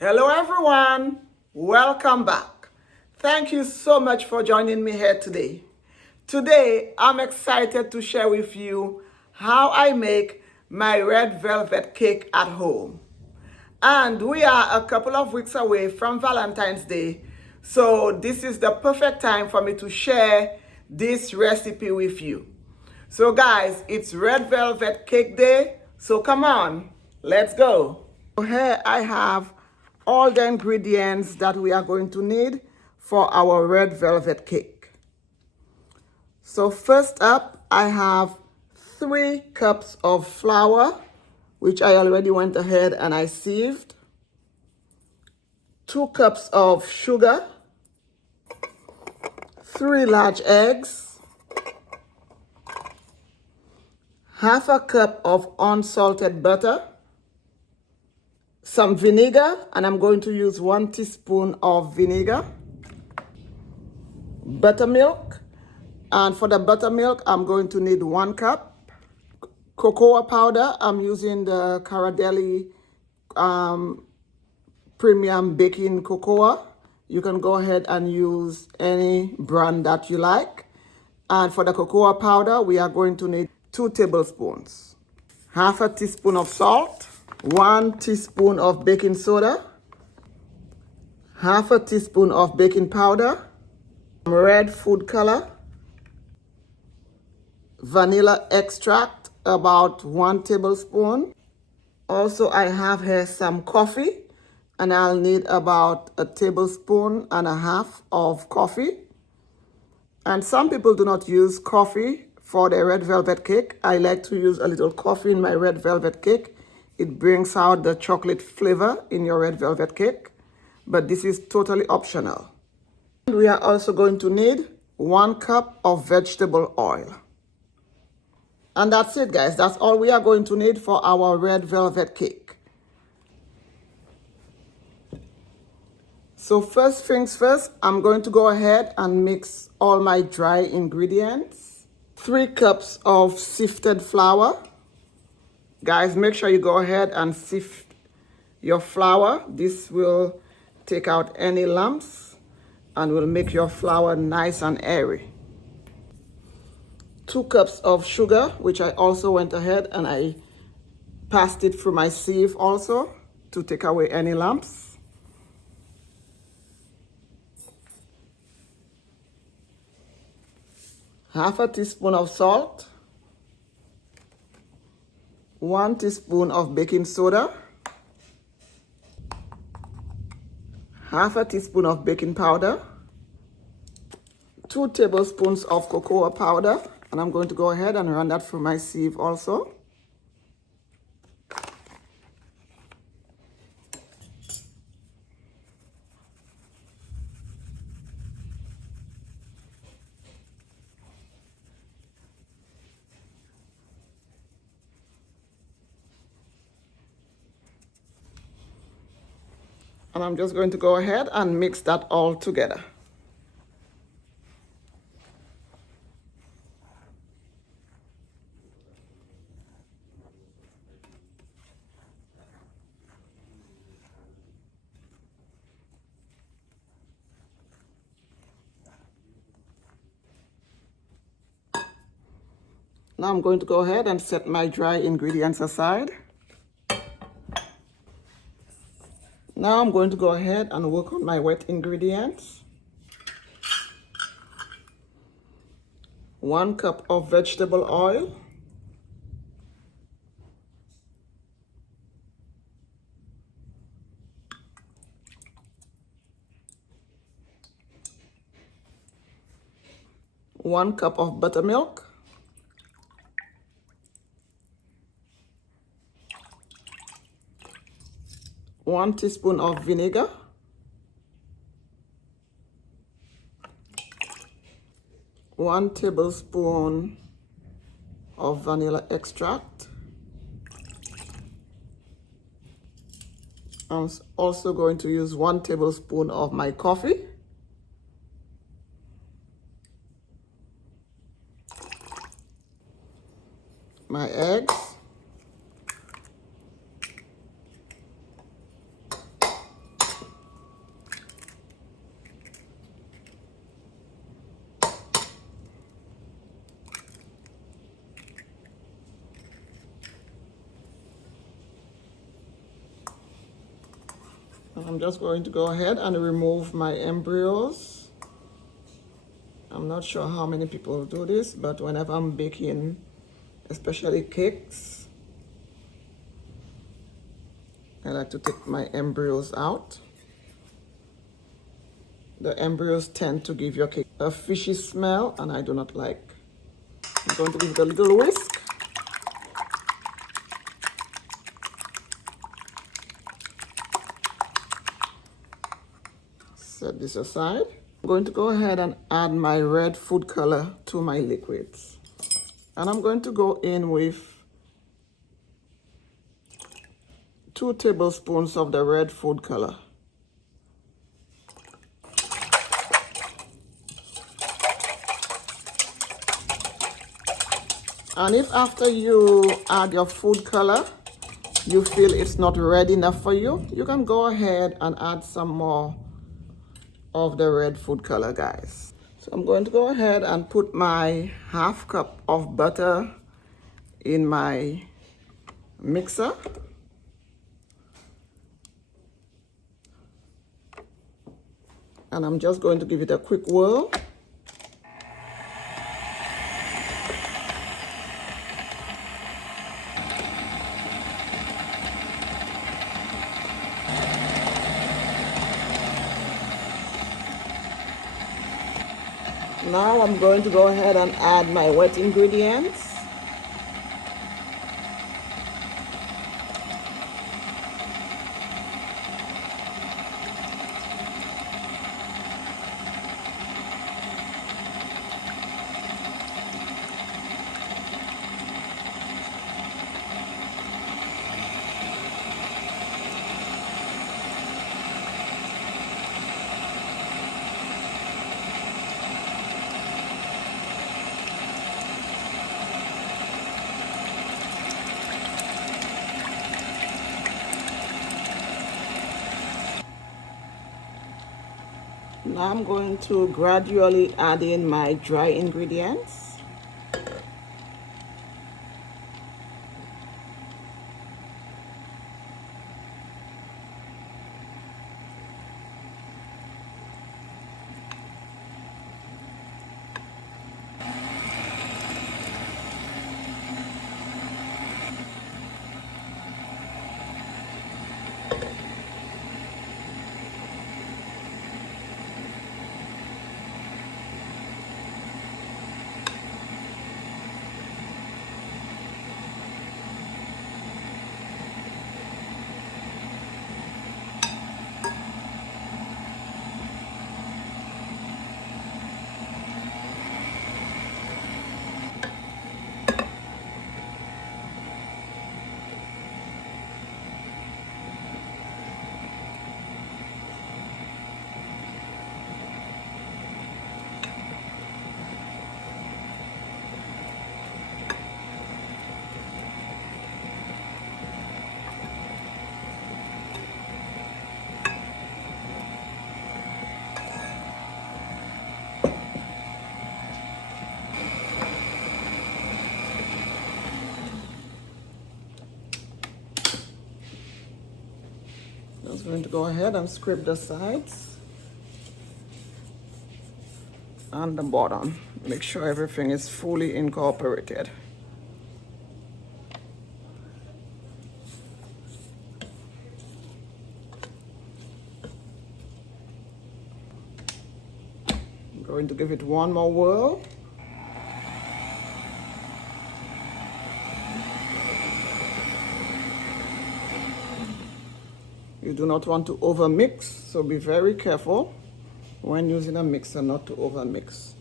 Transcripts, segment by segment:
Hello everyone, welcome back. Thank you so much for joining me here today. Today, I'm excited to share with you how I make my red velvet cake at home. And we are a couple of weeks away from Valentine's Day, so this is the perfect time for me to share this recipe with you. So guys, it's red velvet cake day, so come on, let's go. Here I have all the ingredients that we are going to need for our red velvet cake. So first up, I have 3 cups of flour, which I already went ahead and I sieved. 2 cups of sugar, 3 large eggs, half a cup of unsalted butter, some vinegar, and I'm going to use 1 teaspoon of vinegar, buttermilk, and for the buttermilk, I'm going to need 1 cup. Cocoa powder, I'm using the Caradelli premium baking cocoa. You can go ahead and use any brand that you like. And for the cocoa powder, we are going to need 2 tablespoons. Half a teaspoon of salt, 1 teaspoon of baking soda, half a teaspoon of baking powder, red food color, vanilla extract, about 1 tablespoon. Also, I have here some coffee, and I'll need about 1.5 tablespoons of coffee. And some people do not use coffee for the red velvet cake. I like to use a little coffee in my red velvet cake. It brings out the chocolate flavor in your red velvet cake, but this is totally optional. And we are also going to need 1 cup of vegetable oil. And that's it, guys. That's all we are going to need for our red velvet cake. So first things first, I'm going to go ahead and mix all my dry ingredients. 3 cups of sifted flour. Guys, make sure you go ahead and sift your flour. This will take out any lumps and will make your flour nice and airy. 2 cups of sugar, which I also went ahead and I passed it through my sieve also to take away any lumps. Half a teaspoon of salt, 1 teaspoon of baking soda, half a teaspoon of baking powder, 2 tablespoons of cocoa powder, and I'm going to go ahead and run that through my sieve also. And I'm just going to go ahead and mix that all together. Now I'm going to go ahead and set my dry ingredients aside. Now I'm going to go ahead and work on my wet ingredients. 1 cup of vegetable oil. 1 cup of buttermilk. 1 teaspoon of vinegar. 1 tablespoon of vanilla extract. I'm also going to use 1 tablespoon of my coffee. My eggs. I'm just going to go ahead and remove my embryos. I'm not sure how many people do this, but whenever I'm baking, especially cakes, I like to take my embryos out. The embryos tend to give your cake a fishy smell, and I do not like. I'm going to give it a little whisk. Set this aside. I'm going to go ahead and add my red food color to my liquids. And I'm going to go in with 2 tablespoons of the red food color. And if after you add your food color, you feel it's not red enough for you, you can go ahead and add some more of the red food color, guys. So I'm going to go ahead and put my ½ cup of butter in my mixer. And I'm just going to give it a quick whirl. Now I'm going to go ahead and add my wet ingredients. Now I'm going to gradually add in my dry ingredients. I'm going to go ahead and scrape the sides and the bottom. Make sure everything is fully incorporated. I'm going to give it one more whirl. You do not want to over mix, so be very careful when using a mixer not to over mix.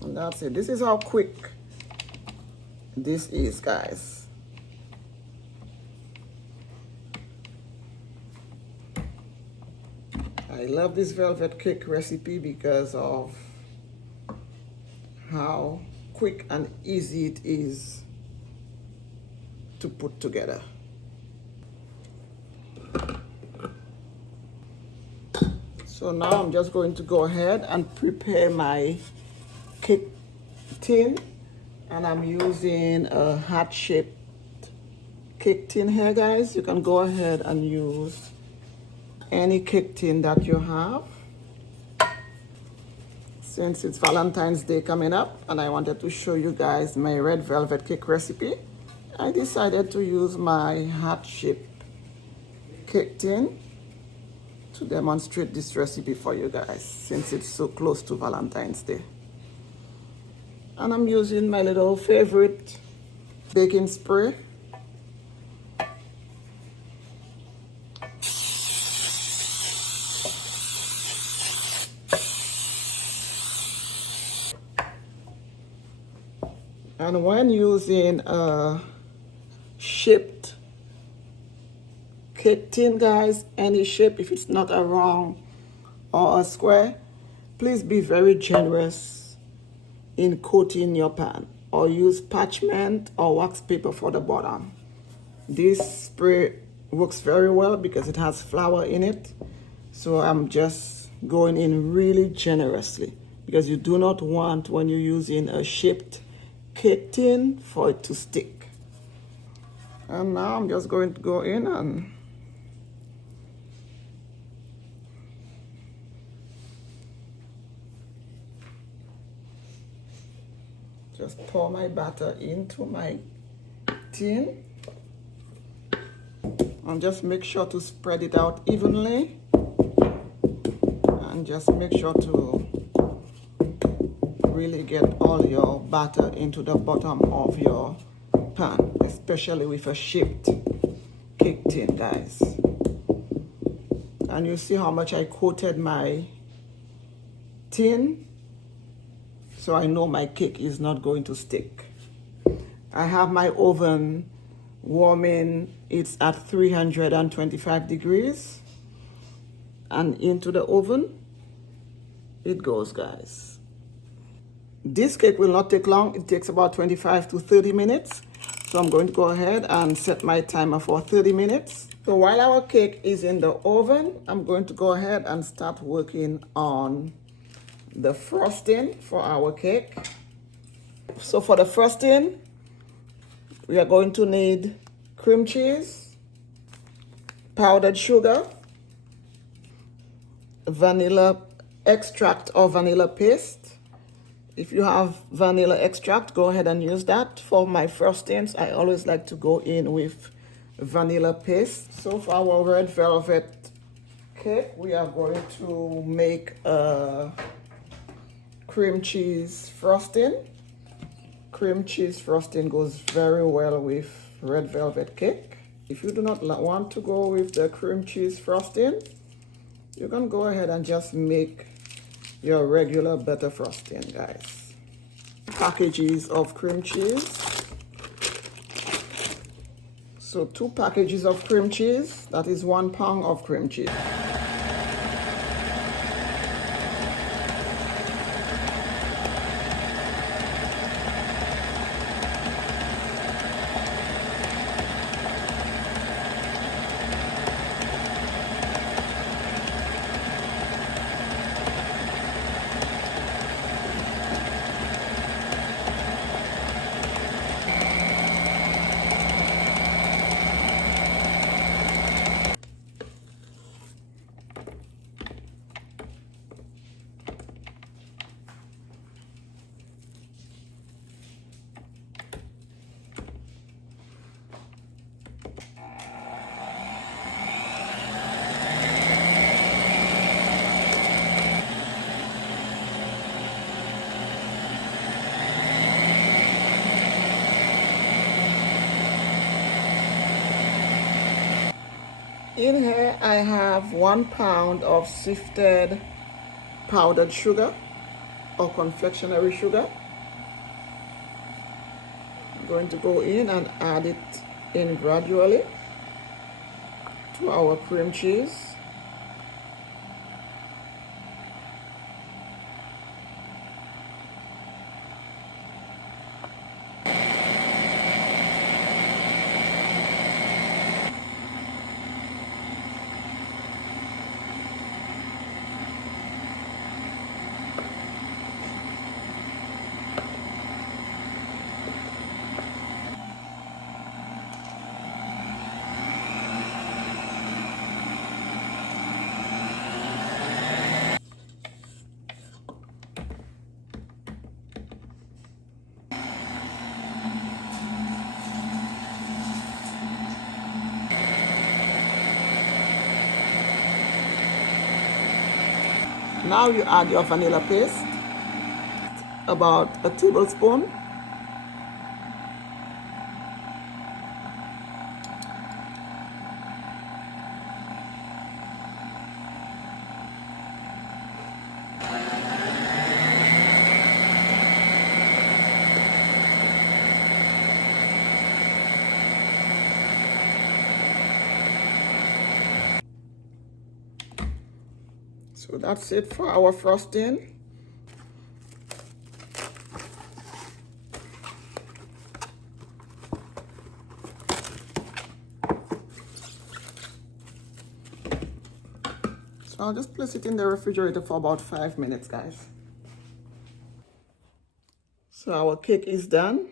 And that's it. This is how quick this is, guys. I love this velvet cake recipe because of how quick and easy it is to put together. So now I'm just going to go ahead and prepare my cake tin, and I'm using a heart-shaped cake tin here, guys. You can go ahead and use any cake tin that you have. Since it's Valentine's Day coming up and I wanted to show you guys my red velvet cake recipe, I decided to use my heart-shaped cake tin to demonstrate this recipe for you guys since it's so close to Valentine's Day. And I'm using my little favorite baking spray. And when using a shaped cake tin, guys, any shape, if it's not a round or a square, please be very generous in coating your pan, or use parchment or wax paper for the bottom. This spray works very well because it has flour in it, so I'm just going in really generously because you do not want, when you're using a shaped cake tin, for it to stick. And now I'm just going to go in and just pour my batter into my tin, and just make sure to spread it out evenly, and just make sure to really get all your batter into the bottom of your pan, especially with a shaped cake tin, guys. And you see how much I coated my tin, so I know my cake is not going to stick. I have my oven warming. It's at 325 degrees, and into the oven it goes, guys. This cake will not take long. It takes about 25 to 30 minutes. So I'm going to go ahead and set my timer for 30 minutes. So while our cake is in the oven, I'm going to go ahead and start working on the frosting for our cake. So for the frosting, we are going to need cream cheese, powdered sugar, vanilla extract or vanilla paste. If you have vanilla extract, go ahead and use that. For my frostings, I always like to go in with vanilla paste. So for our red velvet cake, we are going to make a cream cheese frosting. Cream cheese frosting goes very well with red velvet cake. If you do not want to go with the cream cheese frosting, you can go ahead and just make your regular butter frosting, guys. Packages of cream cheese. So 2 packages of cream cheese, that is 1 pound of cream cheese. In here, I have 1 pound of sifted powdered sugar or confectionery sugar. I'm going to go in and add it in gradually to our cream cheese. Now you add your vanilla paste, about a tablespoon. So that's it for our frosting. So I'll just place it in the refrigerator for about 5 minutes, guys. So our cake is done.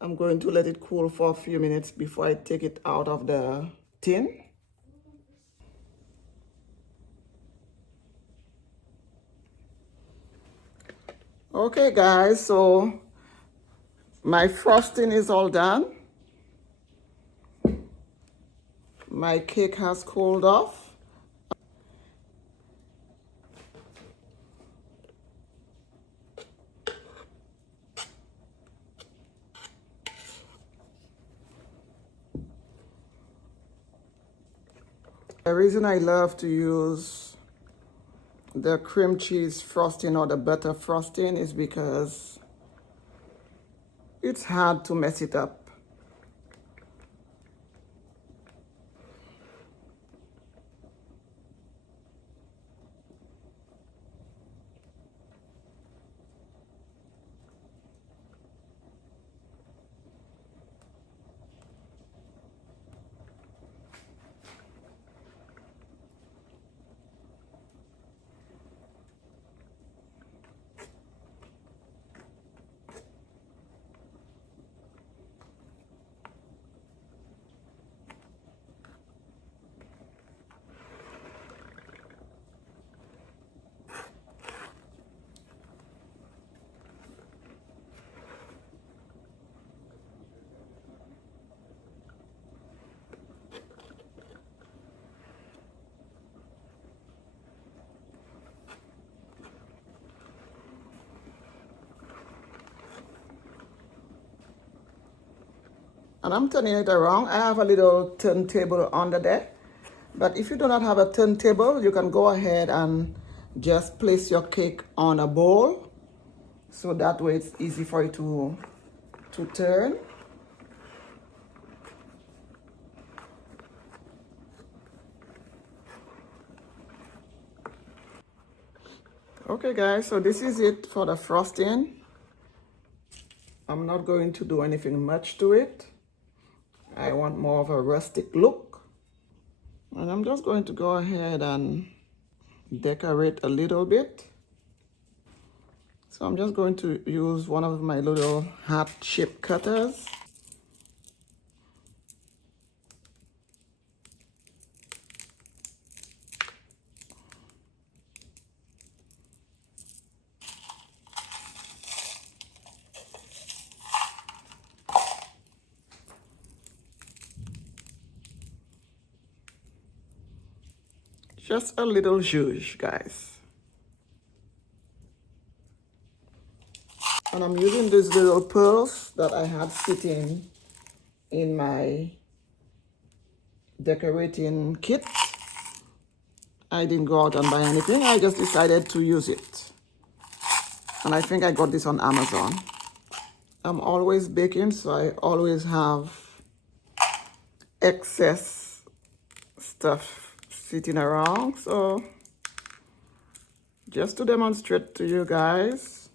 I'm going to let it cool for a few minutes before I take it out of the tin. Okay, guys, so my frosting is all done. My cake has cooled off. The reason I love to use the cream cheese frosting or the butter frosting is because it's hard to mess it up. And I'm turning it around. I have a little turntable under there. But if you do not have a turntable, you can go ahead and just place your cake on a bowl. So that way it's easy for you to turn. Okay, guys, so this is it for the frosting. I'm not going to do anything much to it. I want more of a rustic look. And I'm just going to go ahead and decorate a little bit. So I'm just going to use one of my little heart-shaped cutters. Just a little zhuzh, guys. And I'm using these little pearls that I had sitting in my decorating kit. I didn't go out and buy anything. I just decided to use it. And I think I got this on Amazon. I'm always baking, so I always have excess stuff sitting around. So just to demonstrate to you guys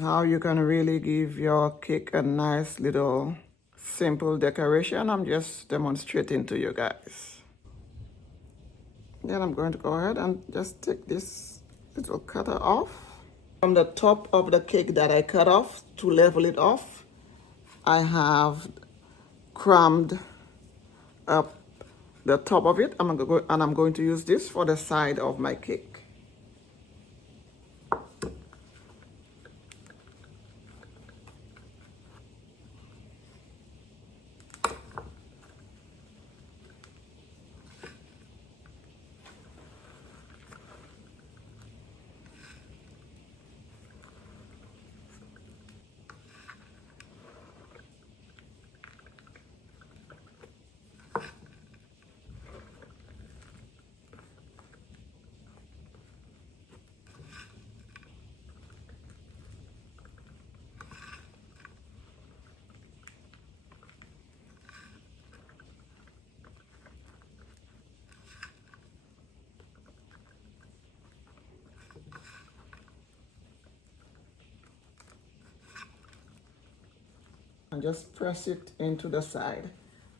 how you can really give your cake a nice little simple decoration, I'm just demonstrating to you guys. Then I'm going to go ahead and just take this little cutter off. From the top of the cake that I cut off to level it off, I have crammed up the top of it. I'm going to use this for the side of my cake. and just press it into the side,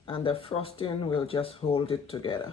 and the frosting will just hold it together.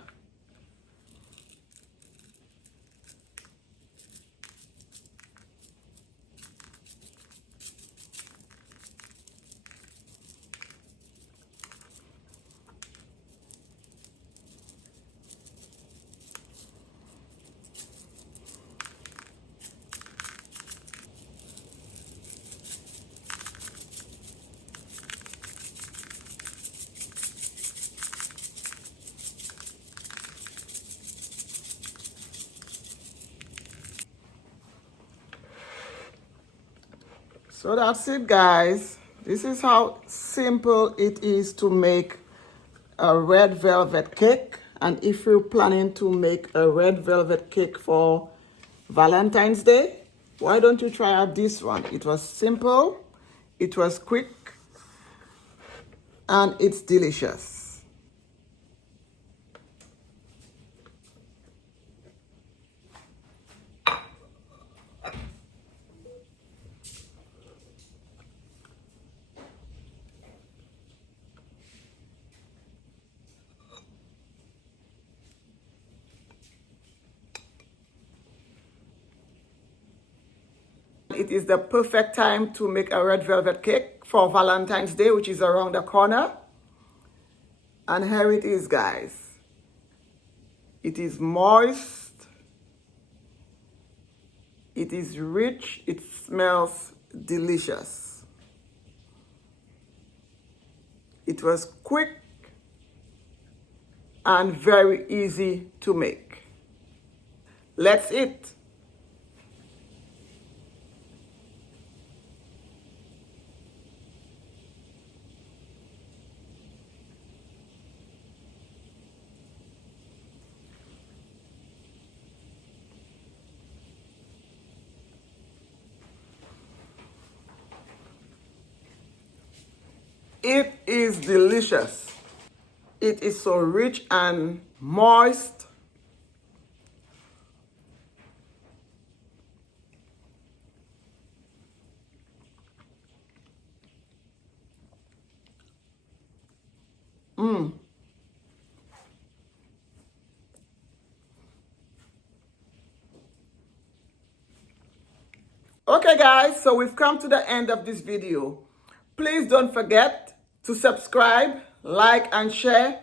So that's it, guys. This is how simple it is to make a red velvet cake. And if you're planning to make a red velvet cake for Valentine's Day, why don't you try out this one? It was simple, it was quick, and it's delicious. It is the perfect time to make a red velvet cake for Valentine's Day, which is around the corner. And here it is, guys. It is moist. It is rich. It smells delicious. It was quick and very easy to make. Let's eat. It is delicious. It is so rich and moist. Okay, guys, so we've come to the end of this video. Please don't forget to subscribe, like, and share,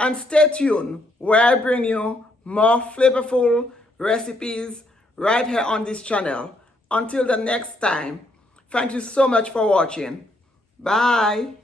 and stay tuned where I bring you more flavorful recipes right here on this channel. Until the next time, thank you so much for watching. Bye.